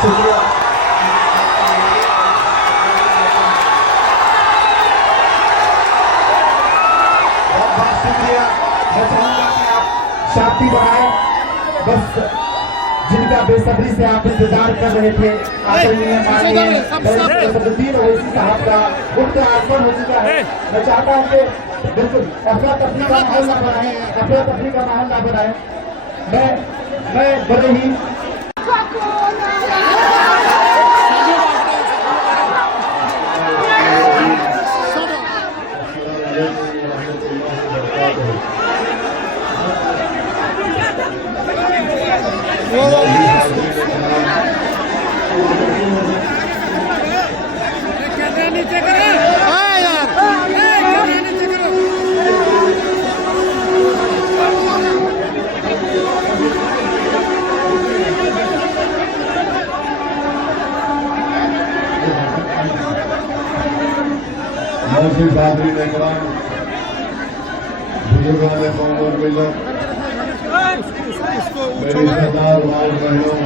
शुक्रिया। बहुत शुक्रिया। मैं चाहूंगा कि आप शांति बनाए। बस जिनका बेसब्री से आप इंतजार कर रहे थे ओवैसी साहब का उक्त आगमन हो चुका है। मैं चाहता हूँ कि बिल्कुल अफरा तफरी का माहौल न बनाए, अफरा तफरी का माहौल न बनाए। मैं बड़े ही बादरी ने कहा बुजुर्गों ने कौन और मिलो मेरी सरदार भाई बहनों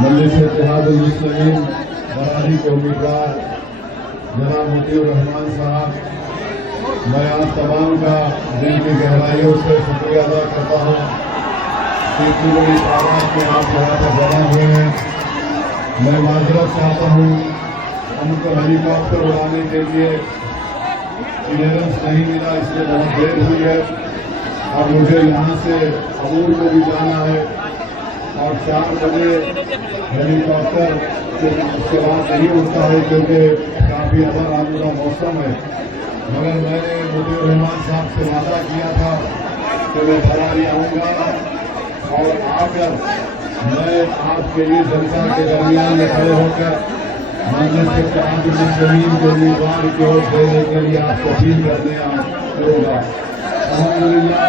मजलिस इत्तेहादुल मुस्लिमीन बरानी के उम्मीदवार जनाब मुतीउर रहमान साहब, मैं आप तमाम का दिल की गहराइयों से शुक्रिया अदा करता हूँ कि इतनी बड़ी तादाद में आप यहाँ पर जमा हुए हैं। मैं माजरत चाहता हूँ, हमको हेलीकॉप्टर उड़ाने के लिए क्लियरेंस नहीं मिला, इसलिए बहुत देर हुई है और मुझे यहाँ से अबूर को भी जाना है और 4 बजे हेलीकॉप्टर उसके बाद नहीं उड़ता है क्योंकि काफ़ी अबर आलूदा मौसम है। मगर मैंने मुतीउर रहमान साहब से वादा किया था कि मैं फरारी आऊँगा और आकर मैं आपके लिए जनता के दरमियान में खड़े होकर मजलिस इत्तेहादुल मुस्लिमीन के उम्मीदवार की ओर देने के लिए आपको अपील करने आऊँगा। अल्हम्दुलिल्लाह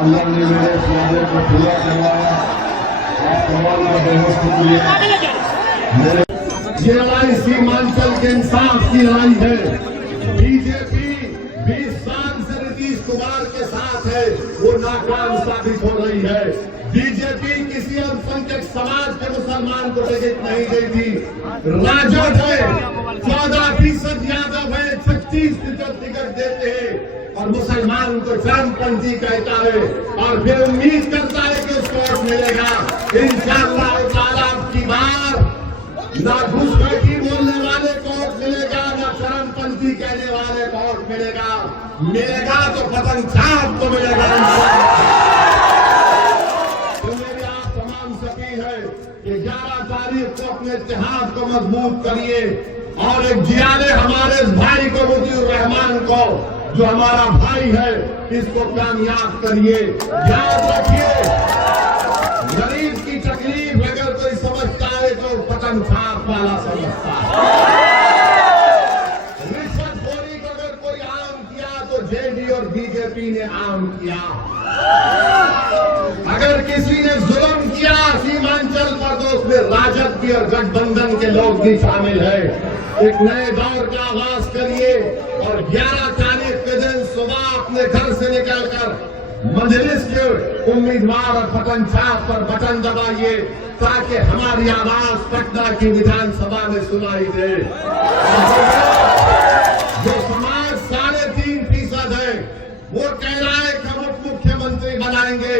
अल्लाह ने मेरे इस वादे को पूरा करवाया। आप तमाम का बहुत शुक्रिया। ये लड़ाई सीमांचल के इंसाफ की लड़ाई है। बीजेपी 20 साल से नीतीश कुमार के साथ है, वो नाकाम साबित हो रही है। बीजेपी किसी अल्पसंख्यक समाज के मुसलमान को टिकट नहीं देती। राजद है 14% यादव है 36% टिकट देते हैं और मुसलमान को चरमपंथी कहता है और फिर उम्मीद करता है कि उसको वोट मिलेगा। इंशाअल्लाह ताला की बार ना घुसपैठी बोलने वाले को वोट मिलेगा, ना चरमपंथी कहने वाले को वोट मिलेगा। मिलेगा तो पतंग छाप को मिलेगा। तो मेरी आप तमाम से अपील है कि 11 तारीख को अपने इत्तेहाद को मजबूत करिए और एक जियादे हमारे इस भाई को मुतीउर रहमान को जो हमारा भाई है इसको कामयाब करिए। याद रखिए गरीब की तकलीफ अगर कोई समझता है तो पतंग छाप वाला समझता है। रिश्वतखोरी को अगर कोई आम किया तो जेडी और बीजेपी ने आम किया। अगर किसी ने जुल्म किया सीमांचल पर तो उसमें राजद की और गठबंधन के लोग भी शामिल है। एक नए दौर का आगाज करिए और 11 तारीख के दिन सुबह अपने घर से निकलकर मजलिस के उम्मीदवार और पतंग छाप पर बटन दबाइए ताकि हमारी आवाज पटना की विधानसभा में सुनाई दे। जो समाज 3.5% है वो कह रहा है कि हम मुख्यमंत्री बनाएंगे,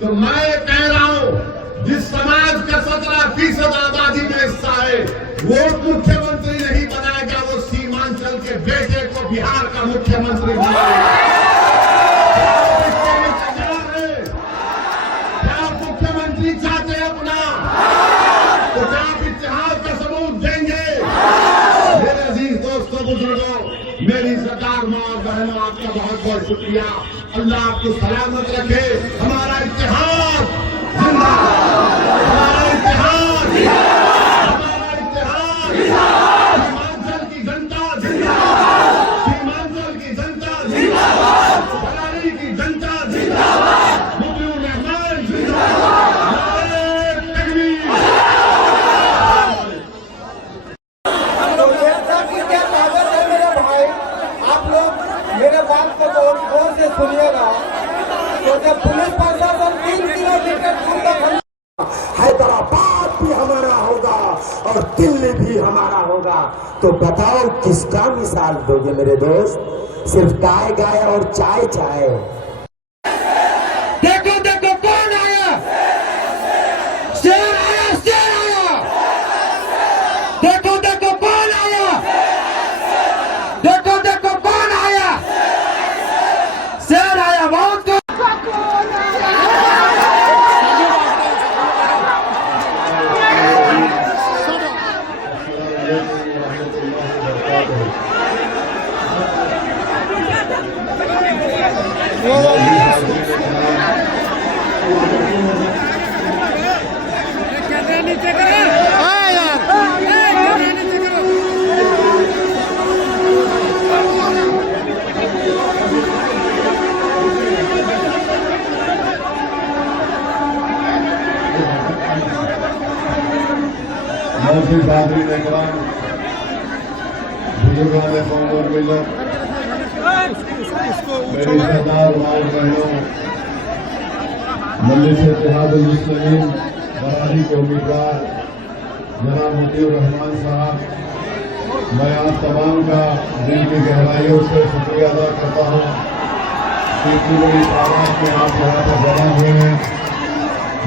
तो मैं कह रहा हूं जिस समाज का 17% आबादी में हिस्सा है वो मुख्यमंत्री नहीं बनाएगा, वो सीमांचल के बेटे को बिहार का मुख्यमंत्री बनाएगा। क्या आप मुख्यमंत्री चाहते हैं अपना? तो क्या आप इत्तेहाद का सबूत देंगे? मेरे अजीज दोस्तों बुजुर्गों, मेरी सरदार माँ और बहनों, आपका बहुत बहुत शुक्रिया। अल्लाह आपको सलामत रखे। हमारा इत्तेहाद जिंदाबाद, हमारा इत्तेहाद जिंदाबाद, हमारा इत्तेहाद जिंदाबाद। सीमांचल की जनता जिंदाबाद, सीमांचल की जनता जिंदाबाद, बरानी की जनता जिंदाबाद, मुतीउर रहमान जिंदाबाद, नारे तकबीर। मेरे भाई, आप लोग मेरे बात को गौर से सुनिएगा। तो जब और दिल्ली भी हमारा होगा। तो बताओ किसका मिसाल दोगे मेरे दोस्त? सिर्फ गाय गाय और चाय चाय। देखो देखो कौन आया, शेर आया, शेर आया। देखो देखो कौन आया, देखो देखो कौन आया, शेर आया। बहुत मौसी बादरी ने कहा बुजुर्गों ने कौन और मिला मेरी सरदार भाई बहनों, मजलिस इत्तेहादुल मुस्लिमीन बरानी के उम्मीदवार जनाब मुतीउर रहमान साहब, मैं आप तमाम का दिल की गहराइयों से शुक्रिया अदा करता हूँ कि इतनी बड़ी तादाद में आप यहाँ पर जमा हुए हैं।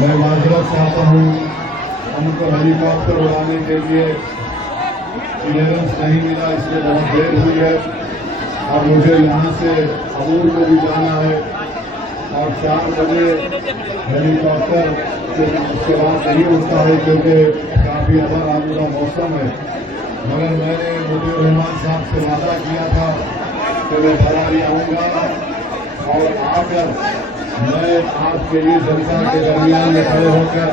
मैं माजरत चाहता हूँ, हमको हेलीकॉप्टर उड़ाने के लिए क्लियरेंस नहीं मिला, इसलिए बहुत देर हुई है। और मुझे यहाँ से अबूर को भी जाना है और 4 बजे हेलीकॉप्टर उसके बाद नहीं उड़ता है क्योंकि काफ़ी अबर आलूदा मौसम है। मगर मैंने मुतीउर रहमान साहब से वादा किया था कि मैं बरारी आऊँगा और आकर मैं आपके लिए जनता के दरमियान में खड़े होकर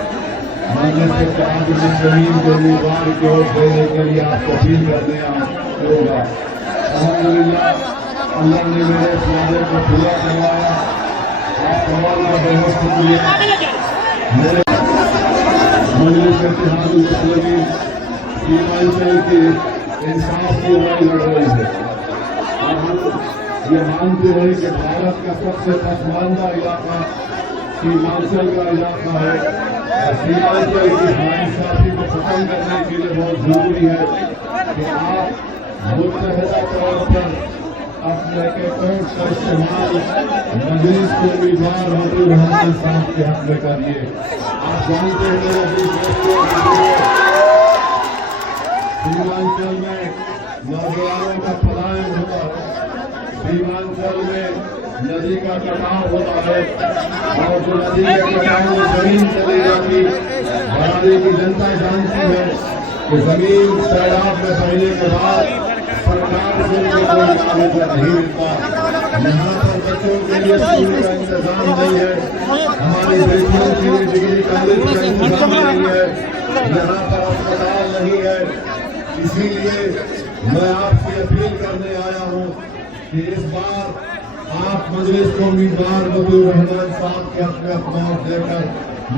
मजलिस इत्तेहादुल मुस्लिमीन के उम्मीदवार की वोट देने के लिए आपको अपील करने आऊँगा। अल्हम्दुलिल्लाह अल्लाह ने मेरे इस वादे को पूरा करवाया। आप तमाम का बहुत शुक्रिया। मेरे मजलिस इत्तेहादुल मुस्लिमीन सीमांचल की इंसाफ की लड़ाई लड़ रही है और हम ये मानते हैं कि भारत का सबसे पसमानदा इलाका सीमांचल का इलाका है। सीमांचल की नाइंसाफी को खत्म करने के लिए बहुत जरूरी है कि आप मुत्तहदा तौर पर अपने के वोट का इस्तेमाल मजलिस के उम्मीदवार मुतीउर रहमान साहब के हक में करिए। आप जानते हैं मेरे सीमांचल में नौजवानों का पलायन होता है, सीमांचल में नदी का कटाव होता है और जो नदी के कटाव में जमीन चली जाती, बरारी की जनता जानती है कि जमीन सैलाब में बहने के बाद सरकार से कोई मुआवजा नहीं मिलता। यहाँ पर बच्चों के लिए स्कूल का इंतजाम नहीं है, हमारी बेटियों के लिए डिग्री कॉलेज का इंतजाम नहीं है, यहाँ पर अस्पताल नहीं है। इसीलिए मैं आपसे अपील करने आया हूँ कि इस बार आप मजलिस को उम्मीदवार मुतीउर रहमान साहब के अपने वोट देकर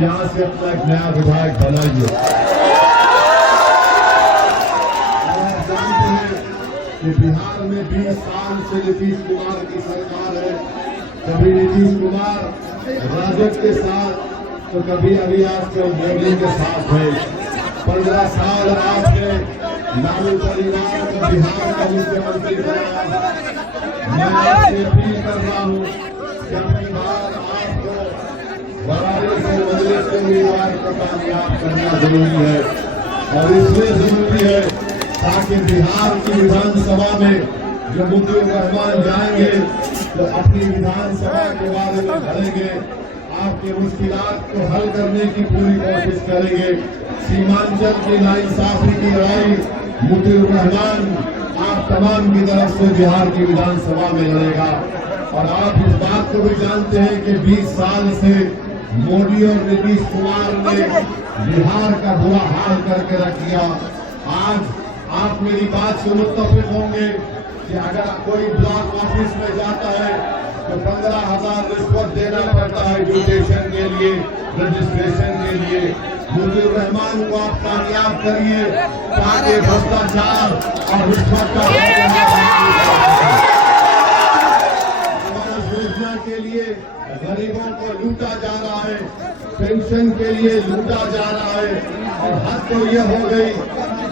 यहाँ से अपना एक नया विधायक बनाइए। आप जानते हैं कि बिहार में 20 साल से नीतीश कुमार की सरकार है। कभी नीतीश कुमार राजद के साथ तो कभी अभी आजकल मोदी के साथ है। 15 साल आपने लालू परिवार को बिहार का मुख्यमंत्री बनाया। मैं आपसे अपील कर रहा हूँ कि अपनी बात आपको बरारी से मजलिस के उम्मीदवार को कामयाब करना जरूरी है और इसलिए जरूरी है ताकि बिहार की विधानसभा में जब मुतीउर रहमान जाएंगे तो अपनी विधानसभा के बारे में भरेंगे, आपके मुश्किलात को हल करने की पूरी कोशिश करेंगे। सीमांचल की नाइंसाफी की लड़ाई मुतीउर रहमान आप तमाम की तरफ से बिहार की विधानसभा में लड़ेगा। और आप इस बात को भी जानते हैं कि 20 साल से मोदी और नीतीश कुमार ने बिहार का बुरा हाल करके रख दिया। आज आप मेरी बात से मुत्तफिक होंगे कि अगर कोई ब्लॉक ऑफिस में जाता है तो 15,000 रिश्वत देना पड़ता है एजुकेशन के लिए, रजिस्ट्रेशन के लिए। मुतीउर रहमान को आप कामयाब करिए ताकि भ्रष्टाचार और रिश्वत का योजना के लिए गरीबों को लूटा जा रहा है, पेंशन के लिए लूटा जा रहा है। और हद तो ये हो गई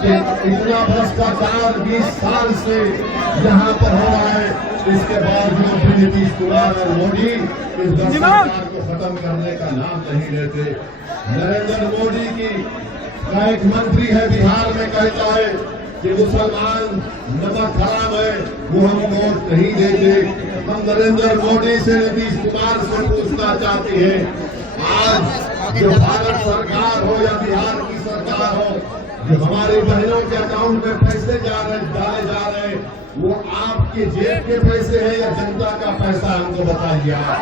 कि इतना भ्रष्टाचार 20 साल से यहाँ पर हो रहा है, इसके बावजूद भी नीतीश कुमार और मोदी इस भ्रष्टाचार को खत्म करने का नाम नहीं लेते। नरेंद्र मोदी का एक मंत्री है बिहार में, कहता है कि मुसलमान नमक हराम है, वो हम वोट नहीं देते। हम नरेंद्र मोदी से, नीतीश कुमार से पूछना चाहते हैं, आज जो भारत सरकार हो या बिहार की सरकार हो, जो हमारी बहनों के अकाउंट में पैसे डाले जा रहे हैं, वो आपके जेब के पैसे हैं या जनता का पैसा, हमको बताइए आप।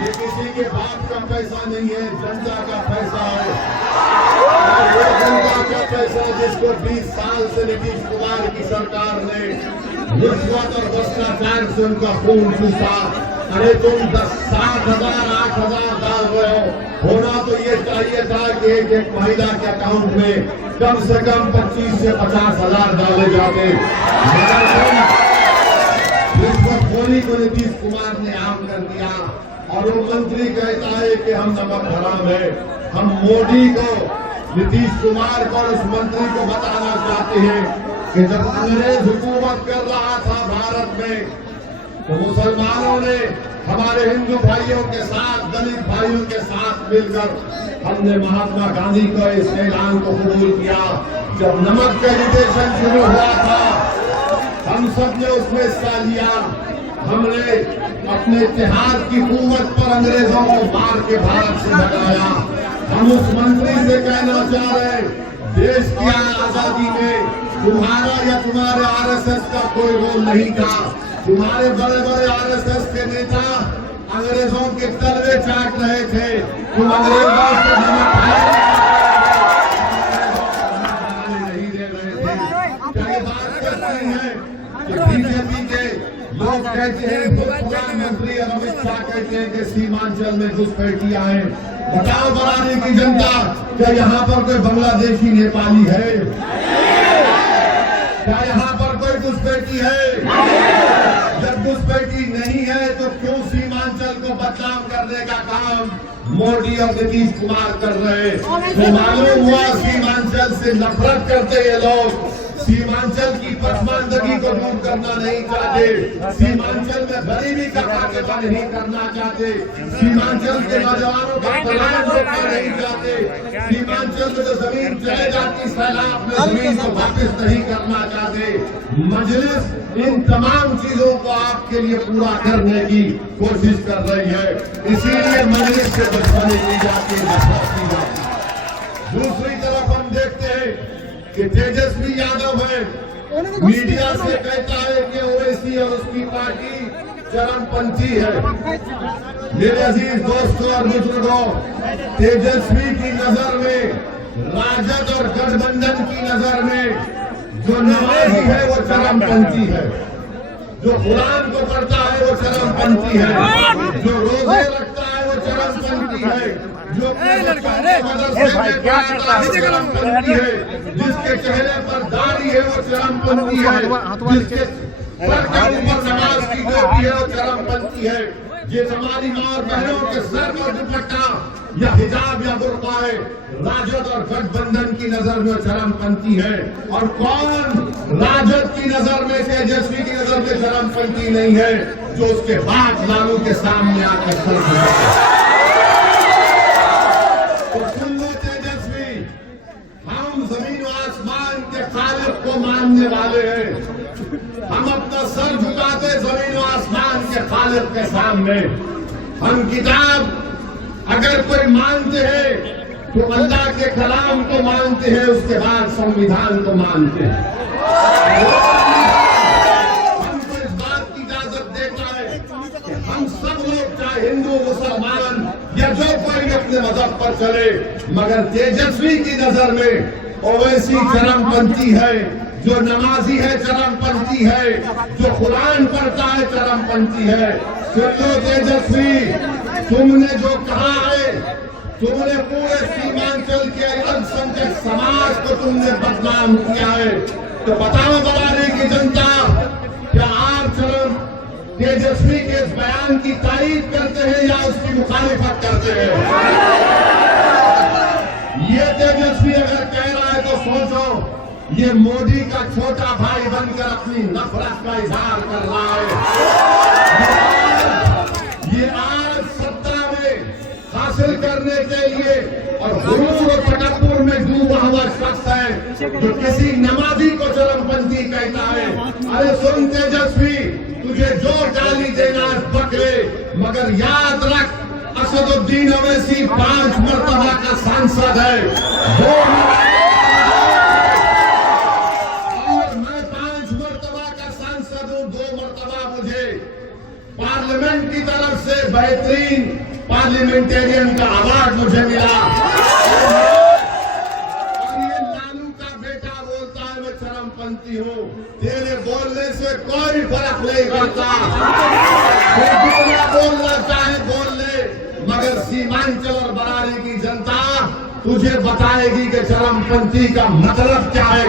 ये किसी के बाप का पैसा नहीं है, जनता का पैसा है। और वो जनता का पैसा जिसको 20 साल से नीतीश कुमार की सरकार ने रिश्वत और भ्रष्टाचार से उनका खून चूसा। अरे तुम 7,000 8,000 डाल रहे हो, होना तो ये चाहिए था कि एक महिला के अकाउंट में कम से कम 25 से 50,000 डाले जाते। रिश्वतखोरी को नीतीश कुमार ने आम कर दिया और वो मंत्री कहता है कि हम नमक हराम है। हम मोदी को, नीतीश कुमार को और उस मंत्री को बताना चाहते हैं कि जब अंग्रेज हुकूमत कर रहा था भारत में, तो मुसलमानों ने हमारे हिंदू भाइयों के साथ, दलित भाइयों के साथ मिलकर हमने महात्मा गांधी का इस ऐलान को कबूल किया। जब नमक का एजुकेशन शुरू हुआ था, हम सब ने उसमें हिस्सा लिया। हमने अपने इतिहास की कुव्वत पर अंग्रेजों को मार के भारत से भगाया। हम उस मंत्री से कहना चाह रहे हैं, देश की आजादी में तुम्हारा या तुम्हारे आरएसएस का कोई रोल नहीं था। तुम्हारे बड़े बड़े आरएसएस के नेता अंग्रेजों के तलवे चाट रहे थे। तुम अंग्रेजों से नहीं दे रहे थे। क्या ये बात करती है कि बीजेपी के लोग कहते हैं, प्रधानमंत्री अमित शाह कहते हैं कि सीमांचल में घुसपैठियां हैं। बताओ बरारी की जनता, क्या यहाँ पर कोई बांग्लादेशी नेपाली है? क्या यहाँ पर कोई घुसपैठी है? जब घुसपैठी नहीं है तो क्यों सीमांचल को बदनाम करने का काम मोदी और नीतीश कुमार कर रहे हैं? तो मालूम हुआ सीमांचल से नफरत करते ये लोग। सीमांचल की पसमानदगी को दूर करना नहीं चाहते, सीमांचल में गरीबी का खात्मा नहीं करना चाहते, सीमांचल के नौजवानों का पलायन रोकना नहीं चाहते, सीमांचल में जो जमीन चले जाती सैलाब में जमीन को वापस नहीं करना चाहते। मजलिस इन तमाम चीजों को आपके लिए पूरा करने की कोशिश कर रही है, इसीलिए मजलिस से दुश्मनी की जाती है। दूसरी तरफ हम देखते हैं कि तेजस्वी यादव है, मीडिया से कहता है कि ओवैसी और उसकी पार्टी चरमपंथी है। मेरे अजीज दोस्तों और बुजुर्गों, तेजस्वी की नजर में, राजद और गठबंधन की नजर में जो नमाजी है वो चरमपंथी है, जो कुरान को पढ़ता है वो चरमपंथी है, जो रोजे रखता है वो चरमपंथी है, जो मदरसे में पढ़ता है वो चरमपंथी है, जिसके चेहरे पर दाढ़ी है वो चरमपंथी है, जिसके सर के ऊपर नमाज की टोपी है वो चरमपंथी है। ये हमारी माँ और बहनों के सर पर दुपट्टा या हिजाब या बुर्का है, राजद और गठबंधन की नजर में चरमपंथी है। और कौन राजद की नजर में, तेजस्वी की नजर में चरमपंथी नहीं है? जो उसके बाप लालू के सामने आकर सर झुकाए। तो सुन लो तेजस्वी, हम जमीन और आसमान के खालिक को मानने वाले हैं। हम अपना सर झुकाते जमीन और आसमान के खालिक के सामने। हम किताब अगर कोई मानते हैं तो अल्लाह के कलाम को मानते हैं, उसके बाद संविधान को मानते हैं। हमको इस बात की इजाजत देता है कि हम सब लोग, चाहे हिंदू मुसलमान या जो कोई अपने मजहब पर चले, मगर तेजस्वी की नजर में ओवैसी चरमपंथी है, जो नमाजी है चरमपंथी है, जो कुरान पढ़ता है चरमपंथी है। सुन लो तेजस्वी, तुमने जो कहा है, तुमने पूरे सीमांचल के अल्पसंख्यक समाज को तुमने बदनाम किया है। तो बताओ बरारी की जनता, क्या आप तेजस्वी के इस बयान की तारीफ करते हैं या उसकी मुखालिफत करते हैं? ये मोदी का छोटा भाई बनकर अपनी नफरत का इजहार कर रहा है। ये आज सत्ता में हासिल करने के लिए और गुरूर और तकब्बुर में डूबा हुआ शख्स है जो किसी नमाजी को चरमपंथी कहता है। अरे सुन तेजस्वी, तुझे जो गाली देना बकरे, मगर याद रख असदुद्दीन अवैसी 5 मरतबा का सांसद है, और मैं 5 मरतबा का सांसद हूं। 2 मरतबा मुझे पार्लियामेंट की तरफ से बेहतरीन पार्लियामेंटेरियन का अवार्ड मुझे मिला। और ये लालू का बेटा बोलता है मैं चरमपंथी हूं। तेरे बोलने से कोई फर्क नहीं पड़ता, जितना बोलना चाहे बोल ले, मगर सीमांचल और बरारी की जनता तुझे बताएगी कि चरमपंथी का मतलब क्या है।